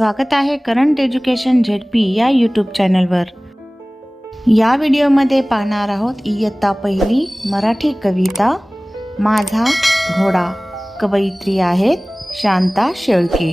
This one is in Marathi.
स्वागत आहे करंट एज्युकेशन झेड पी या यूट्यूब चॅनलवर या व्हिडिओमध्ये पाहणार आहोत इयत्ता पहिली मराठी कविता माझा घोडा. कवयित्री आहेत शांता शेळके.